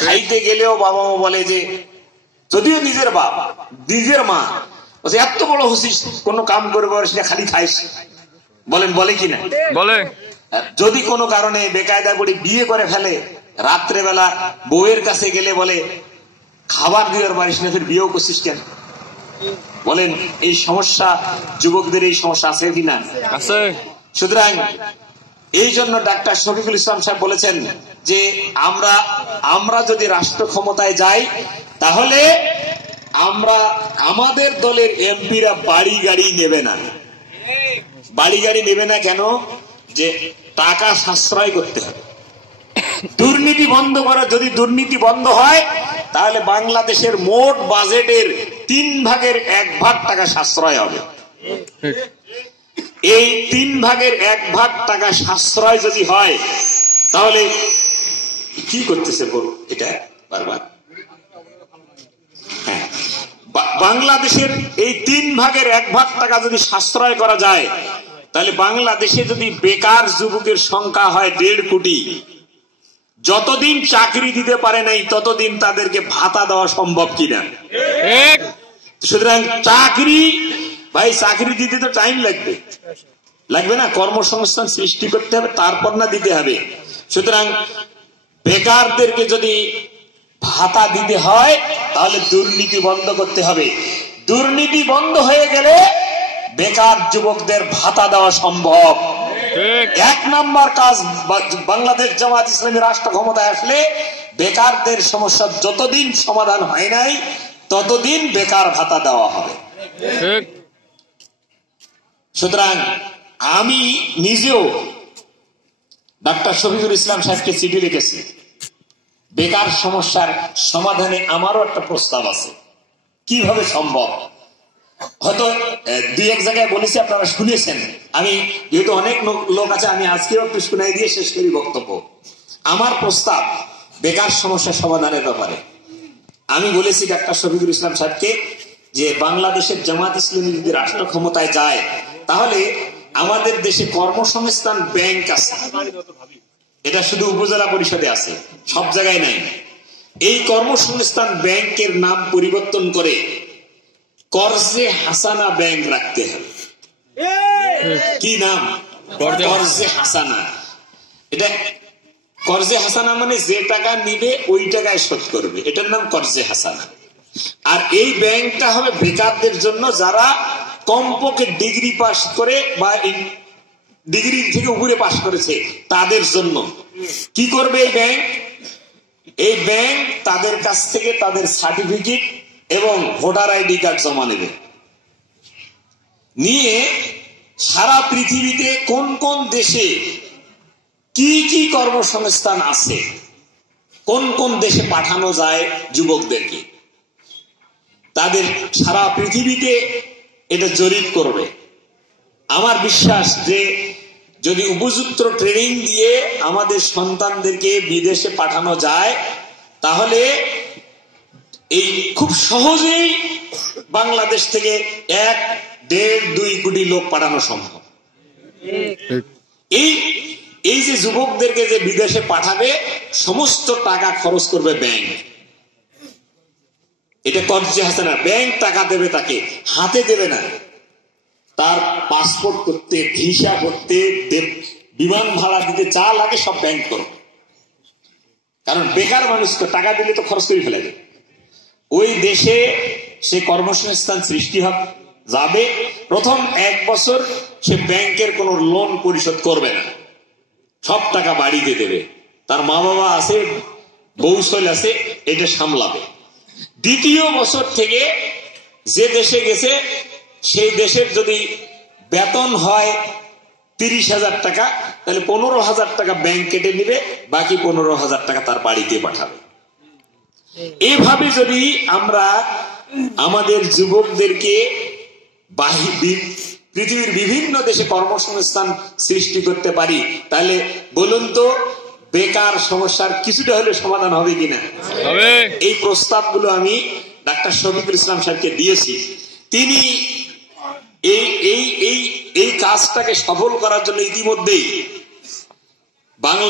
খাইতে গেলেও বাবা মা বলে যে, যদিও নিজের বাপ নিজের মা এত বড় হসিস, কোনো কাম করে পারিস না, খালি খাইস। বলেন বলে কিনা? বলে। যদি কোনো কারণে বেকায়দা করে বিয়ে করে ফেলে, রাত্রেবেলা বউয়ের কাছে গেলে বলে, খাবার দিয়ে পারিস না, ফের বিয়েও করছিস কেন? বলেন এই সমস্যা যুবকদের এই সমস্যা আছে কিনা? আছে। সুতরাং এই জন্য ডাক্তার শফিকুল ইসলাম সাহেব বলেছেন যে আমরা যদি রাষ্ট্র ক্ষমতায় যাই, তাহলে আমরা আমাদের দলের এমপিরা বাড়ি গাড়ি নেবে না। বাড়ি গাড়ি নেবে না কেন? যে টাকা সাশ্রয় করতে হবে, দুর্নীতি বন্ধ করা। যদি দুর্নীতি বন্ধ হয়, তাহলে বাংলাদেশের মোট বাজেটের 1/3 টাকা সাশ্রয় হবে। এই 1/3 টাকা সাশ্রয় যদি হয়, তাহলে কি করতেছে এটা বারবার? হ্যাঁ, বাংলাদেশের এই 1/3 টাকা যদি সাশ্রয় করা যায়, তাহলে বাংলাদেশে যদি বেকার যুবকের সংখ্যা হয় 1.5 কোটি, যতদিন চাকরি দিতে পারে নাই ততদিন তাদেরকে ভাতা দেওয়া সম্ভব কিনা? সুতরাং চাকরি দিতে তো টাইম লাগবে না? কর্মসংস্থান সৃষ্টি করতে হবে, তারপর না দিতে হবে। সুতরাং বেকারদেরকে যদি ভাতা দিতে হয়, তাহলে দুর্নীতি বন্ধ করতে হবে। দুর্নীতি বন্ধ হয়ে গেলে বেকার যুবকদের ভাতা দেওয়া সম্ভব। 1 নম্বর কাজ, বাংলাদেশ জামাত ইসলামী রাষ্ট্র ক্ষমতায় আসলে বেকারদের সমস্যা যতদিন সমাধান হয় নাই, ততদিন বেকার ভাতা দেওয়া হবে। সুতরাং আমি নিজেও ডাক্তার শফিকুল ইসলাম সাহেবকে চিঠি লিখেছি, বেকার সমস্যার সমাধানে আমারও একটা প্রস্তাব আছে। কিভাবে সম্ভব? হয়তো 2-1 জায়গায় বলেছি, আপনারা শুনেছেন। আমি যেহেতু অনেক লোক আছে, আমি আজকেও একটু শুনাই দিয়ে শেষ করি বক্তব্য। আমার প্রস্তাব বেকার সমস্যা সমাধানের ব্যাপারে। আমি বলেছি ডাক্তার শফিকুল ইসলাম সাহেবকে যে, বাংলাদেশের জামাত ইসলামী যদি রাষ্ট্র ক্ষমতায় যায়, তাহলে আমাদের দেশে কর্মসংস্থান ব্যাংক আছে। এটা শুধু উপজেলা পরিষদে আছে, সব জায়গায় নাই। এই কর্মসংস্থান ব্যাংকের নাম পরিবর্তন করে কর্জে হাসানা ব্যাংক রাখতে হবে। কি নাম? কর্জে হাসানা। এটা কর্জে হাসানা মানে যে টাকা নিবে ওই টাকায় শোধ করবে, এটার নাম কর্জে হাসানা। আর এই ব্যাংকটা হবে বেকারদের জন্য, যারা কমপক্ষে ডিগ্রি পাস করে বা ডিগ্রি থেকে উপরে পাস করেছে, তাদের জন্য। কি করবে এই ব্যাংক? এই ব্যাংক তাদের কাছ থেকে তাদের সার্টিফিকেট এবং ভোটার আইডি কার্ড জমা নেবে, নিয়ে সারা পৃথিবীতে কোন কোন দেশে কি কি কর্মসংস্থান আছে, কোন কোন দেশে পাঠানো যায় যুবকদেরকে, তাদের সারা পৃথিবীতে এটা জরিপ করবে। আমার বিশ্বাস যে যদি উপযুক্ত ট্রেনিং দিয়ে আমাদের সন্তানদেরকে বিদেশে পাঠানো যায়, তাহলে এই খুব সহজেই বাংলাদেশ থেকে 1-1.5-2 কোটি লোক পাঠানো সম্ভব। এই যে যুবকদেরকে যে বিদেশে পাঠাবে, সমস্ত টাকা খরচ করবে ব্যাংক। এটা কর্জে হাসানা। ব্যাংক টাকা দেবে, তাকে হাতে দেবে না। তার পাসপোর্ট করতে, ভিসা করতে, বিমান ভাড়া দিতে যা লাগে সব ব্যাংক করবে। কারণ বেকার মানুষকে টাকা দিলে তো খরচ করে ফেলে দেবে। ওই দেশে সে কর্মসংস্থান সৃষ্টি যাবে। প্রথম 1 বছর সে ব্যাংকের কোন লোন পরিশোধ করবে না, সব টাকা বাড়িতে দেবে। তার মা বাবা আছে, বউ ছেলে আছে, এটা সামলাবে। দ্বিতীয় বছর থেকে যে দেশে গেছে, সেই দেশের যদি বেতন হয় 30,000 টাকা, তাহলে 15,000 টাকা ব্যাংক কেটে নিবে, বাকি 15,000 টাকা তার বাড়িতে পাঠাবে। এইভাবে যদি আমরা আমাদের যুবকদেরকে পৃথিবীর বিভিন্ন দেশে কর্মসংস্থান সৃষ্টি করতে পারি, তাহলে বলুন তো বেকার সমস্যার কিছুটা হলে সমাধান হবে কিনা? এই প্রস্তাবগুলো আমি ডাক্তার শফিকুল ইসলাম সাহেবকে দিয়েছি। তিনি এই কাজটাকে সফল করার জন্য ইতিমধ্যেই বাংলা